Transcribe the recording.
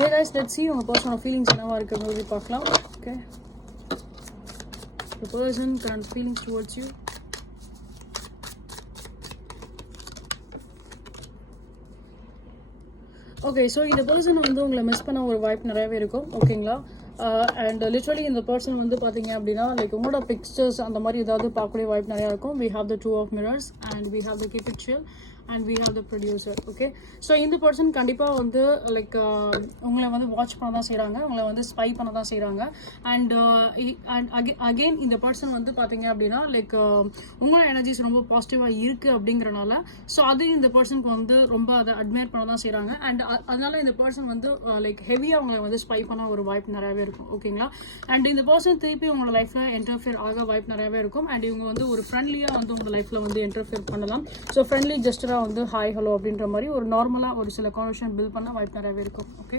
Hey guys, let's see உங்கள் பர்சனோட feelings என்னவா இருக்குன்னு பார்க்கலாம். Okay, the person current feelings towards you. Okay, so இந்த பர்சன் வந்து உங்களை மிஸ் பண்ண ஒரு வாய்ப்பு நிறையவே இருக்கும். ஓகேங்களா? அண்ட் லிட்ரலி இந்த பர்சன் வந்து பார்த்தீங்க அப்படின்னா லைக் உங்களோட பிக்சர்ஸ் அந்த மாதிரி ஏதாவது பார்க்கக்கூடிய வாய்ப்பு நிறையா இருக்கும். We have the two of mirrors and we have the keep it chill and we have the producer. Okay, so இந்த பர்சன் கண்டிப்பாக வந்து லைக் உங்களை வந்து வாட்ச் பண்ண தான் செய்கிறாங்க, உங்களை வந்து ஸ்பை பண்ண தான் செய்கிறாங்க. அண்ட் அகெயின் இந்த பர்சன் வந்து பார்த்தீங்க அப்படின்னா லைக் உங்களோட எனர்ஜிஸ் ரொம்ப பாசிட்டிவாக இருக்குது அப்படிங்கிறனால ஸோ அது இந்த பர்சனுக்கு வந்து ரொம்ப அதை அட்மையர் பண்ண தான் செய்கிறாங்க. அண்ட் அதனால இந்த பர்சன் வந்து லைக் ஹெவியாக அவங்களை வந்து ஸ்பை பண்ண ஒரு வாய்ப்பு நிறையாவே இருக்கும். ஓகேங்களா? அண்ட் இந்த பர்சன் திருப்பி உங்களோட லைஃப்பில் என்டர்ஃபியர் ஆக வாய்ப்பு நிறையாவே இருக்கும். அண்ட் இவங்க வந்து ஒரு ஃப்ரெண்ட்லியாக வந்து உங்கள் லைஃப்பில் வந்து என்டர்ஃபியர் பண்ணலாம். ஸோ ஃப்ரெண்ட்லி ஜஸ்டராக வந்து ஹாய் ஹலோ அப்படின்ற மாதிரி ஒரு நார்மலாக ஒரு சில கான்வர்சேஷன் பில்ட் பண்ண வாய்ப்பு நிறையாவே இருக்கும். ஓகே.